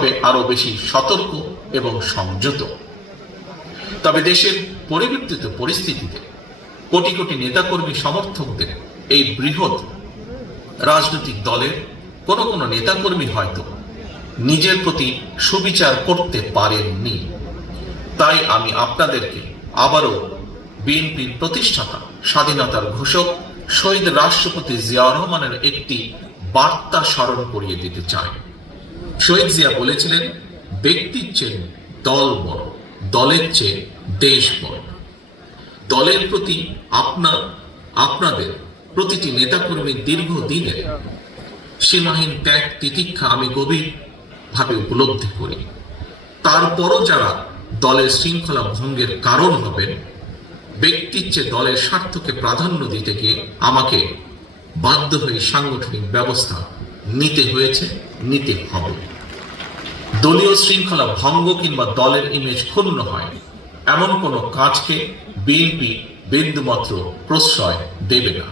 হবে আরো বেশি সতর্ক এবং সংযত। তবে দেশের পরিবর্তিত পরিস্থিতিতে কোটি কোটি নেতাকর্মী সমর্থকদের এই বৃহৎ রাজনৈতিক দলের কোনো কোনো নেতাকর্মী হয়তো নিজের প্রতি সুবিচার করতে পারেননি। তাই আমি আপনাদেরকে আবারও বিএনপির প্রতিষ্ঠাতা, স্বাধীনতার ঘোষক শহীদ রাষ্ট্রপতি জিয়াউর রহমানের একটি বার্তা স্মরণ করিয়ে দিতে চাই। শহীদ জিয়া বলেছিলেন, ব্যক্তির চেয়ে দল বড়, দলের চেয়ে দেশ বড়। দলের প্রতি আপনাদের প্রতিটি নেতাকর্মীর দীর্ঘদিনের সীমাহীন ত্যাগ তিতিক্ষা আমি গভীরভাবে উপলব্ধি করি। তারপরও যারা দলের শৃঙ্খলা ভঙ্গের কারণ হবেন, ব্যক্তির চেয়ে দলের স্বার্থকে প্রাধান্য দিতে গিয়ে আমাকে বাধ্য হয়ে সাংগঠনিক ব্যবস্থা নিতে হয়েছে, নিতে হবে। দলীয় শৃঙ্খলা ভঙ্গ কিংবা দলের ইমেজ ক্ষুণ্ণ হয় এমন কোনো কাজকে বিএনপি বিন্দুমাত্র প্রশ্রয় দেবে না।